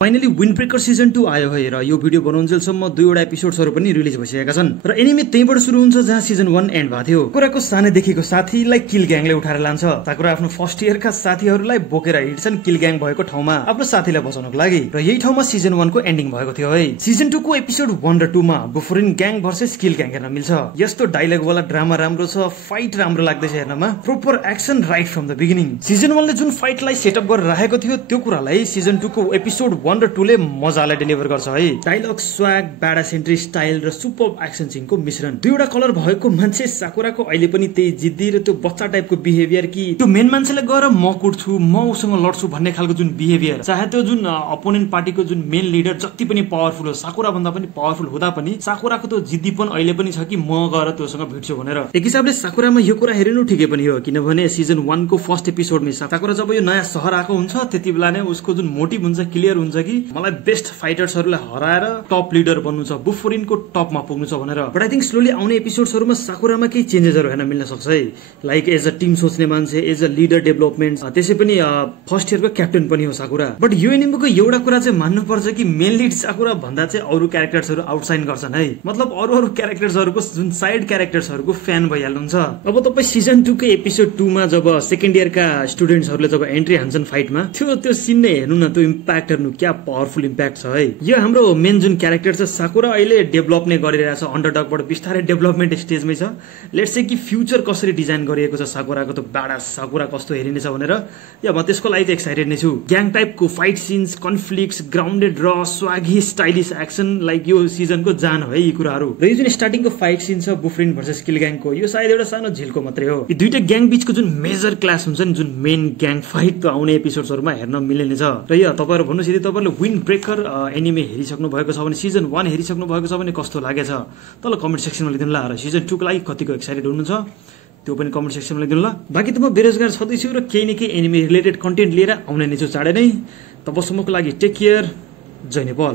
Finally wind breaker season 2 आयो है र यो भिडियो बनाउन्जेलसम्म दुईवटा एपिसोड्सहरु पनि रिलिज भइसकेका छन् र एनिमे त्यहीबाट सुरु हुन्छ जहाँ सिजन 1 एन्ड भएको थियो। साकुराको सानैदेखिको साथीलाई किल ग्याङले उठाएर लान्छ। साकुरा आफ्नो फर्स्ट इयरका साथीहरुलाई बोकेर हिड्छन् किल ग्याङ भएको ठाउँमा आफ्नो साथीलाई बचाउनको लागि र यही ठाउँमा सिजन 1 को एन्डिङ भएको थियो है। सिजन 2 को एपिसोड 1 र 2 मा बुफरिन ग्याङ भर्सेस किल ग्याङ हेर्न मिल्छ। यस्तो डायलग वाला ड्रामा राम्रो छ, फाइट राम्रो लाग्दैछ हेर्नमा, proper action right from the beginning. Season 1 ले जुन फाइटलाई सेटअप गरेर राखेको थियो त्यो कुरालाई सिजन 2 को एपिसोड 1 र 2 ले मजाले डेलिभर गर्छ है। डायलग, स्वाग, ब्याडास एन्ट्री स्टाइल र सुपर एक्सन सिनको मिश्रण। दुईवटा कलर भएको मान्छे साकुराको अहिले पनि त्यही जिद्दी र त्यो बच्चा टाइपको बिहेभियर कि त्यो मेन मान्छेले गएर म कुट्छु, म उसँग लड्छु भन्ने खालको जुन बिहेभियर, चाहे त्यो जुन अपोनेन्ट पार्टीको जुन मेन लिडर जति पनि पावरफुल हो, साकुरा भन्दा पनि पावरफुल हुँदा पनि साकुराको त्यो जिद्दीपन अहिले पनि छ कि म गएर त्योसँग भिड्छु भनेर। एक हिसाबले साकुरामा यो कुरा हेरिनु ठिकै पनि हो, किनभने सिजन 1 को फर्स्ट एपिसोडमा साकुरा जब यो नयाँ सहर आएको हुन्छ त्यति बेला नै उसको जुन मोटिभ हुन्छ क्लियर हुन्छ कि मलाई बेस्ट फाइटर्सहरुलाई हराएर टप लिडर बन्नु छ, बुफरिनको टपमा पुग्नु छ भनेर। बट आई थिंक स्लोली आउने एपिसोड्सहरुमा साकुरामा केही चेन्जेसहरु हेर्न मिल्न सक्छ है। लाइक एज अ टिम सोच्ने मान्छे, एज अ लिडर डेभलपमेन्ट, त्यसै पनि फर्स्ट इयरको क्याप्टेन पनि हो साकुरा। बट यो एनिमेको एउटा कुरा चाहिँ मान्नु पर्छ कि मेन लिड साकुरा भन्दा चाहिँ अरु क्यारेक्टर्सहरु आउटसाइन गर्छन् है। मतलब अरु क्यारेक्टर्सहरुको जुन साइड क्यारेक्टर्सहरुको फ्यान भइहाल्नुहुन्छ। अब तपाई सिजन 2 को एपिसोड 2 मा जब सेकेन्ड इयरका स्टुडेन्ट्सहरुले जब एन्ट्री हान्छन् फाइटमा, त्यो सिन नै हेर्नु न, त्यो इम्प्याक्ट हेर्नु, क्या पावरफुल इम्प्याक्ट छ है। यो हाम्रो मेन जुन क्यारेक्टर छ साकुरा अहिले डेभलप नै गरिरहेछ, अन्डरडगबाट बिस्तारै डेभलपमेन्ट स्टेजमै छ। लेट्स से कि फ्युचर कसरी डिजाइन गरिएको छ साकुराको, त बाडा साकुरा कस्तो हेरिनेछ भनेर या म त्यसको लागि एक्साइटेड नै छु। ग्याङ टाइपको फाइट सिन्स, कन्फ्लिक्ट्स, ग्राउन्डेड र स्वागी स्टाइलिश एक्सन, लाइक यो सिजनको जान हो है यी कुराहरू। र यो जुन स्टार्टिङको फाइट सिन छ बुफरिन भर्सेस किल ग्याङको, यो सायद एउटा सानो झिल्को मात्रै हो। यो दुईटा ग्याङ बीचको जुन मेजर क्लास हुन्छ नि, जुन मेन ग्याङ फाइट त आउने एपिसोडहरुमा हेर्न मिल्ने छ। र यो तपाईँहरु भन्नुस् यदि तपाईहरुले विन्ड ब्रेकर एनिमे हेरिसक्नु भएको छ भने, सिजन 1 हेरिसक्नु भएको छ भने कस्तो लागेछ तल कमेन्ट सेक्सनमा लेख्दिनु ल। र सिजन 2 को लागि कतिको एक्साइटेड हुनुहुन्छ त्यो पनि कमेन्ट सेक्सनमा लेख्दिनु ल। बाकी त म बेरोजगार छँदैछु र केही न केही एनिमे रिलेटेड कन्टेन्ट लिएर आउने नै छु चाँडै नै। तबसम्मको लागि टेक केयर, जय नेपाल।